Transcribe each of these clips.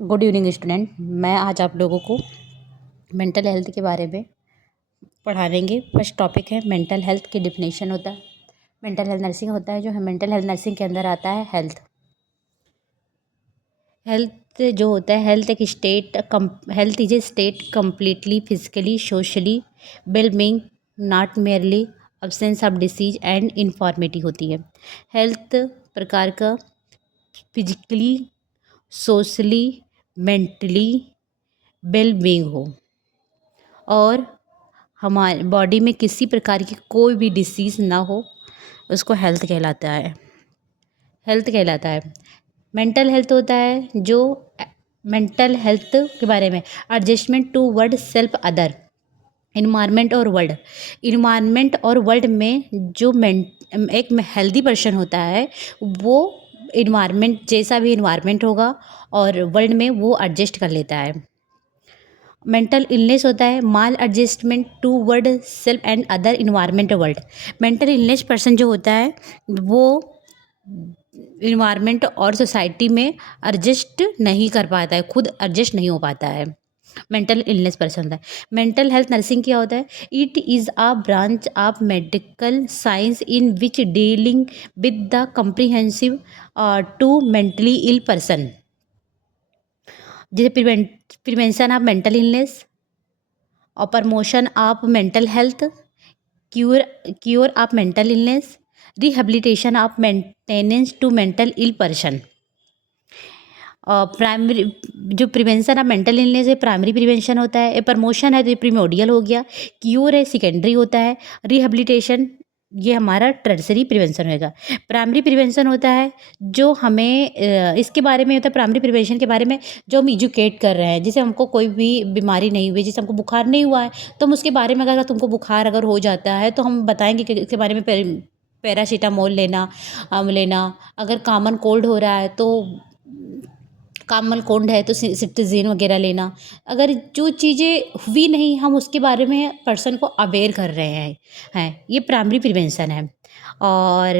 Good evening student. मैं आज आप लोगों को मेंटल हेल्थ के बारे में पढ़ाएंगे। फर्स्ट टॉपिक है मेंटल हेल्थ की डिफिनेशन होता है। मेंटल हेल्थ नर्सिंग होता है जो है मेंटल हेल्थ नर्सिंग के अंदर आता है। हेल्थ जो होता है health is a state completely physically socially well being, not merely absence of disease and infirmity होती है। हेल्थ प्रकार का physically socially mentally well being हो और हमारे बॉडी में किसी प्रकार की कोई भी डिसीज़ ना हो, उसको हेल्थ कहलाता है। मेंटल हेल्थ होता है जो मेंटल हेल्थ के बारे में adjustment toward self other environment और वर्ल्ड में जो एक हेल्दी पर्सन होता है वो इन्वायरमेंट जैसा भी इन्वायरमेंट होगा और वर्ल्ड में वो एडजस्ट कर लेता है। मेंटल इलनेस होता है maladjustment toward self and other environment world. Mental illness person जो होता है वो इन्वायरमेंट और सोसाइटी में एडजस्ट नहीं कर पाता है, खुद एडजस्ट नहीं हो पाता है। मेंटल इलनेस पर्सन होता है। मेंटल हेल्थ नर्सिंग क्या होता है? It is a branch of medical science in which dealing with the comprehensive to mentally ill person, जैसे प्रिवेंशन ऑफ मेंटल इलनेस और promotion of mental health, cure of mental illness, rehabilitation of maintenance to mental ill person. Primary जो prevention of mental illness है primary prevention होता है, promotion है तो ये primordial हो गया, क्योर है सेकेंडरी होता है, रिहेबिलिटेशन ये हमारा टर्सरी प्रिवेंशन होगा। प्राइमरी प्रिवेंशन होता है जो हमें इसके बारे में होता है, प्राइमरी प्रिवेंशन के बारे में जो हम एजुकेट कर रहे हैं। जैसे हमको कोई भी बीमारी नहीं हुई, जैसे हमको बुखार नहीं हुआ है तो हम उसके बारे में अगर तुमको बुखार अगर हो जाता है तो हम बताएंगे कि इसके बारे में पैरासीटामोल लेना। अगर कॉमन कोल्ड हो रहा है तो कॉमन कोल्ड है तो सिट्रीजिन वगैरह लेना। अगर जो चीज़ें हुई नहीं हम उसके बारे में पर्सन को अवेयर कर रहे हैं ये प्राइमरी प्रिवेंशन है। और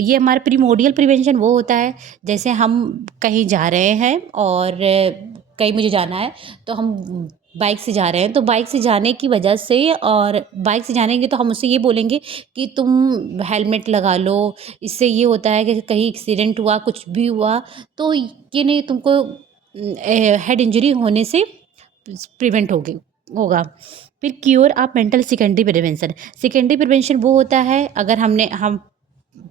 ये हमारा प्रीमोडियल प्रिवेंशन वो होता है जैसे हम कहीं जा रहे हैं और कहीं मुझे जाना है तो हम बाइक से जा रहे हैं, तो बाइक से जाने की वजह से और बाइक से जानेंगे तो हम उससे ये बोलेंगे कि तुम हेलमेट लगा लो। इससे ये होता है कि कहीं एक्सीडेंट हुआ कुछ भी हुआ तो ये नहीं तुमको हेड इंजरी होने से प्रिवेंट होगा। फिर cure of mental secondary prevention वो होता है अगर हम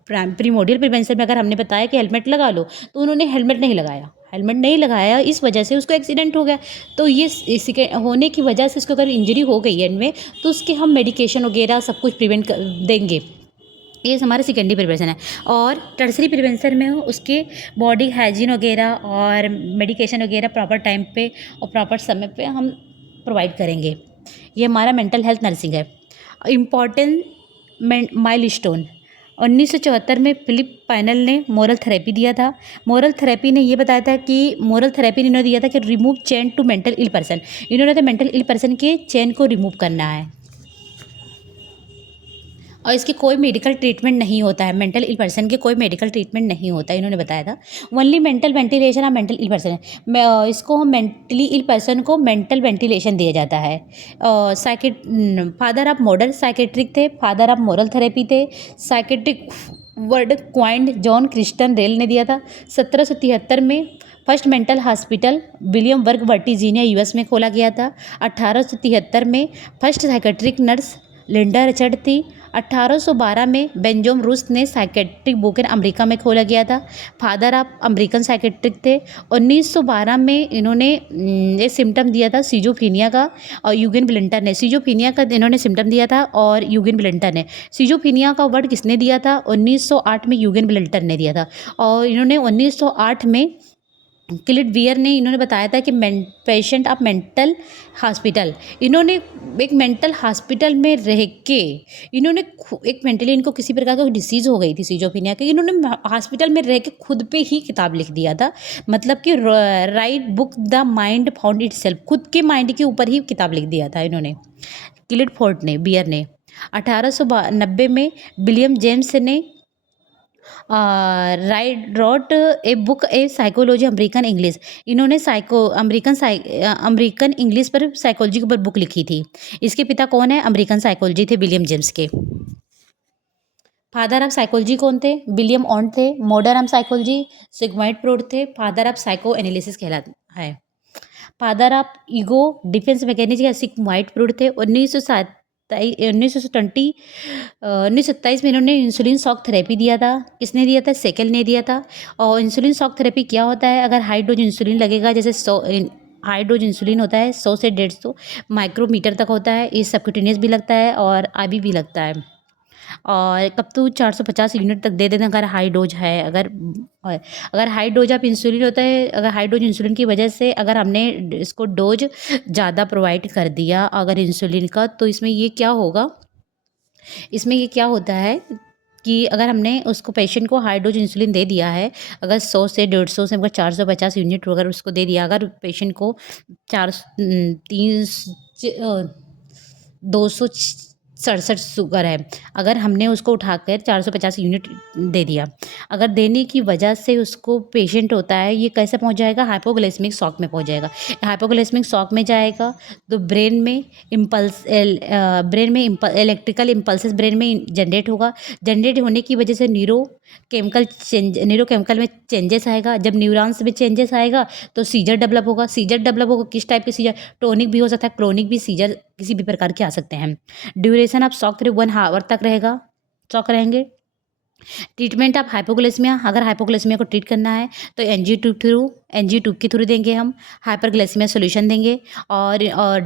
प्रीमोडियल प्रिवेंशन में अगर हमने बताया कि हेलमेट लगा लो तो उन्होंने हेलमेट नहीं लगाया इस वजह से उसको एक्सीडेंट हो गया। तो ये इसी होने की वजह से उसको अगर इंजरी हो गई है इनमें तो उसके हम मेडिकेशन वगैरह सब कुछ प्रिवेंट देंगे। ये हमारा सेकेंडरी प्रिवेंशन है। और टर्सरी प्रिवेंशन में उसके बॉडी हाइजीन वगैरह और मेडिकेशन वगैरह प्रॉपर टाइम पे और प्रॉपर समय पे हम प्रोवाइड करेंगे। ये हमारा मेंटल हेल्थ नर्सिंग है। इम्पॉर्टेंट माइलस्टोन 1974 में फिलिप पैनल ने मोरल थेरेपी दिया था। मोरल थेरेपी ने ये बताया था कि मोरल थेरेपी इन्होंने दिया था कि remove chain to mental ill person. इन्होंने तो मेंटल इल पर्सन के चेन को रिमूव करना है और इसकी कोई मेडिकल ट्रीटमेंट नहीं होता है। मेंटल इल पर्सन के कोई मेडिकल ट्रीटमेंट नहीं होता है इन्होंने बताया था। Only mental ventilation of mental ill person है। इसको हम मेंटली इल पर्सन को मेंटल वेंटिलेशन दिया जाता है। फादर ऑफ मॉडर्न साइकेट्रिक थे, फादर ऑफ मोरल थेरेपी थे। Psychiatric word coined John Christian Reil ने दिया था। 1773 में फर्स्ट मेंटल हॉस्पिटल विलियम वर्ग वर्टीजिनिया यूएस में खोला गया था। 1873 में first psychiatric nurse Linda Richard थी। 1812 में बेंजोम रूस ने साइकेट्रिक बुकेन अमेरिका में खोला गया था। फादर ऑफ अमेरिकन साइकेट्रिक थे। 1912 में इन्होंने ये सिम्टम दिया था सिजोफ्रेनिया का और यूगेन ब्लिंटर ने सिजोफ्रेनिया का इन्होंने सिम्टम दिया था और यूगेन ब्लिंटर ने सिजोफ्रेनिया का वर्ड किसने दिया था? 1908 में यूगेन ब्लिंटर ने दिया था। और इन्होंने 1908 में क्लिट वियर ने इन्होंने बताया था कि पेशेंट ऑफ मेंटल हॉस्पिटल, इन्होंने एक मेंटल हॉस्पिटल में रह के इन्होंने एक मेंटली इनको किसी प्रकार का डिसीज़ हो गई थी सिजोफ्रेनिया की, इन्होंने हॉस्पिटल में रह के खुद पे ही किताब लिख दिया था। मतलब कि right book the mind found it self, खुद के माइंड के ऊपर ही किताब लिख दिया था इन्होंने क्लिट फोर्ट ने बियर ने। 1890 में विलियम जेम्स ने write wrote a book a psychology American English. इन्होंने अमेरिकन इंग्लिश पर साइकोलॉजी के ऊपर बुक लिखी थी। इसके पिता कौन है? अमेरिकन साइकोलॉजी थे विलियम जेम्स के। फादर ऑफ साइकोलॉजी कौन थे? विलियम ऑन्ट थे। Modern of psychology Sigmund Freud थे। फादर ऑफ साइको एनालिसिस कहलाता है। Father of ego defence mechanism Sigmund Freud थे। 1927 में इन्होंने इंसुलिन शॉक थेरेपी दिया था। किसने दिया था? सेकेल ने दिया था। और इंसुलिन शॉक थेरेपी क्या होता है? अगर हाई डोज इंसुलिन लगेगा, जैसे 100 हाई डोज इंसुलिन होता है 100 से 150 माइक्रोमीटर तक होता है। ये सबक्यूटेनियस भी लगता है और आईवी भी लगता है। और कब तो 450 यूनिट तक दे देना अगर हाई डोज है। अगर हाई डोज ऑफ इंसुलिन होता है, अगर हाई डोज इंसुलिन की वजह से अगर हमने इसको डोज ज़्यादा प्रोवाइड कर दिया अगर इंसुलिन का, तो इसमें ये क्या होगा, इसमें ये क्या होता है कि अगर हमने उसको पेशेंट को हाई डोज इंसुलिन दे दिया है, अगर 100 से 150 से अगर 450 यूनिट अगर उसको दे दिया, अगर पेशेंट को 267 शुगर है, अगर हमने उसको उठाकर 450 यूनिट दे दिया, अगर देने की वजह से उसको पेशेंट होता है, ये कैसे पहुंच जाएगा? हाइपोग्लाइसेमिक शॉक में पहुंच जाएगा। हाइपोग्लाइसेमिक शॉक में जाएगा तो ब्रेन में इलेक्ट्रिकल इम्पल्सेस ब्रेन में जनरेट होगा। जनरेट होने की वजह से न्यूरोकेमिकल में चेंजेस आएगा। जब न्यूरॉन्स में चेंजेस आएगा तो सीजर डेवलप होगा। सीजर डेवलप होगा किस टाइप के सीजर? टोनिक भी हो सकता है, क्रोनिक भी सीजर किसी भी प्रकार के आ सकते हैं। ड्यूरेशन ऑफ शॉक करीब 1 आवर तक रहेगा, शॉक रहेंगे। ट्रीटमेंट ऑफ हाइपोग्लाइसेमिया, अगर हाइपोग्लाइसेमिया को ट्रीट करना है तो एनजी ट्यूब के थ्रू देंगे हम। हाइपरग्लाइसेमिया सोल्यूशन देंगे और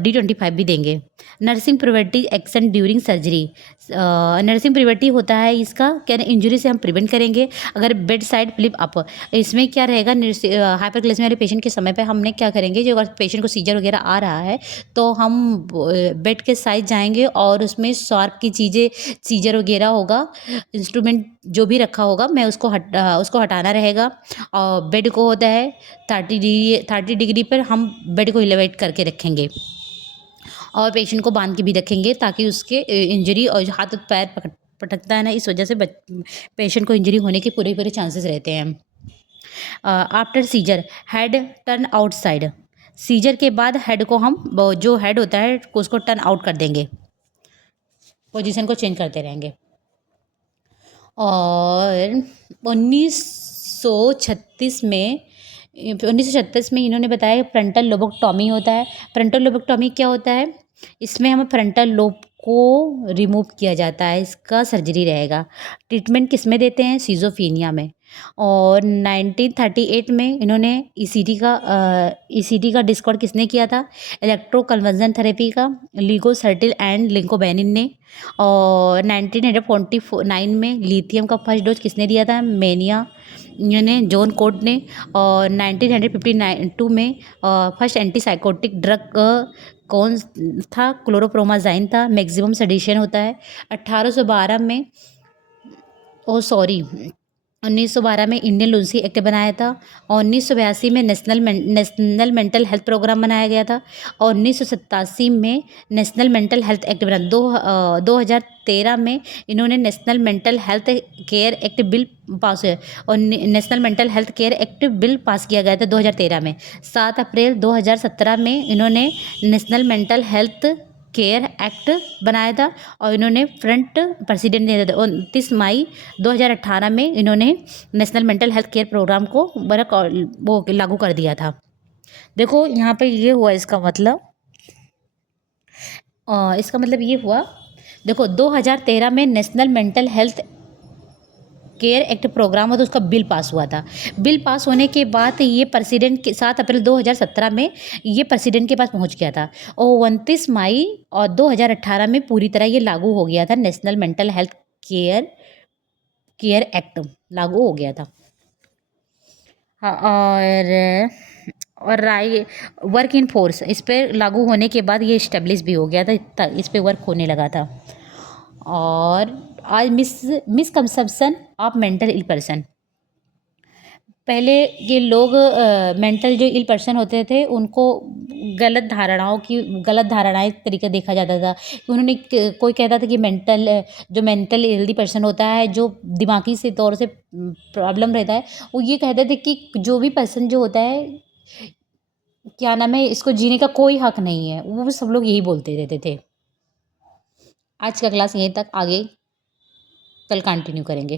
D25 भी देंगे। Nursing preventive action during surgery, nursing preventive होता है इसका क्या, इंजरी से हम प्रिवेंट करेंगे। अगर बेड साइड फ्लिप अप, इसमें क्या रहेगा, हाइपरग्लाइसेमिया वाले पेशेंट के समय पे हमने क्या करेंगे, जो अगर पेशेंट को सीजर वगैरह आ रहा है तो हम बेड के साइड जाएंगे और उसमें शार्प की चीज़ें, सीजर वगैरह होगा, इंस्ट्रूमेंट जो भी रखा होगा, मैं उसको हटाना रहेगा। और बेड को होता है 30 डिग्री पर हम बेड को एलिवेट करके रखेंगे और पेशेंट को बांध के भी रखेंगे ताकि उसके इंजरी और हाथ और पैर पटकता है ना, इस वजह से पेशेंट को इंजरी होने के पूरे पूरे चांसेस रहते हैं। After seizure head turn outside, seizure के बाद हेड को हम जो हेड होता है उसको टर्न आउट कर देंगे, पोजीशन को चेंज करते रहेंगे। और 1936 में इन्होंने बताया फ्रंटल लोबोटॉमी होता है। फ्रंटल लोबोटॉमी क्या होता है? इसमें हमें फ्रंटल लोब को रिमूव किया जाता है, इसका सर्जरी रहेगा। ट्रीटमेंट किस में देते हैं? सिजोफ्रेनिया में। और 1938 में इन्होंने ईसीटी का डिस्कवर किसने किया था? इलेक्ट्रोकन्वर्जन थेरेपी का लिगोसर्टिल एंड लिंकोबेनिन ने। और 1949 में लिथियम का फर्स्ट डोज किसने दिया था? मेनिया ने, जॉन कोट ने। और 1952 में फर्स्ट एंटीसाइकोटिक ड्रग कौन था? क्लोरोप्रोमाजाइन था। मैक्सिमम सेडेशन होता है। 1812 में 1912 में इंडियन लूसी एक्ट बनाया था। और 1982 में नेशनल मेंटल हेल्थ प्रोग्राम बनाया गया था। और 1987 में नेशनल मेंटल हेल्थ एक्ट बना। 2013 में इन्होंने national mental health care act bill pass हुआ और national mental health care act bill pass किया गया था 2013 में। 7 अप्रैल 2017 में इन्होंने national mental health care act बनाया था और इन्होंने फ्रंट प्रेसिडेंट दिया था। 29 मई 2018 में इन्होंने national mental health care programme को वो लागू कर दिया था। देखो यहाँ पे ये हुआ, इसका मतलब ये हुआ, देखो 2013 में national mental health care act programme हुआ तो उसका बिल पास हुआ था। बिल पास होने के बाद ये प्रेसिडेंट के 7 अप्रैल 2017 में ये प्रेसिडेंट के पास पहुंच गया था और 29 मई और 2018 में पूरी तरह ये लागू हो गया था। National mental health care act लागू हो गया था। हाँ, और वर्क इन फोर्स इस पर लागू होने के बाद ये इस्टेब्लिश भी हो गया था, इस पर वर्क होने लगा था। और आज misconception of mental ill person, पहले ये लोग मेंटल जो इल पर्सन होते थे उनको गलत धारणाएं तरीके देखा जाता था। उन्होंने कोई कहता था कि जो मेंटल हेल्दी पर्सन होता है, जो दिमागी से तौर से प्रॉब्लम रहता है, वो ये कहते थे कि जो भी पर्सन जो होता है, क्या नाम है, इसको जीने का कोई हक नहीं है। वो सब लोग यही बोलते रहते थे। आज का क्लास यहीं तक, आगे कल कंटिन्यू करेंगे।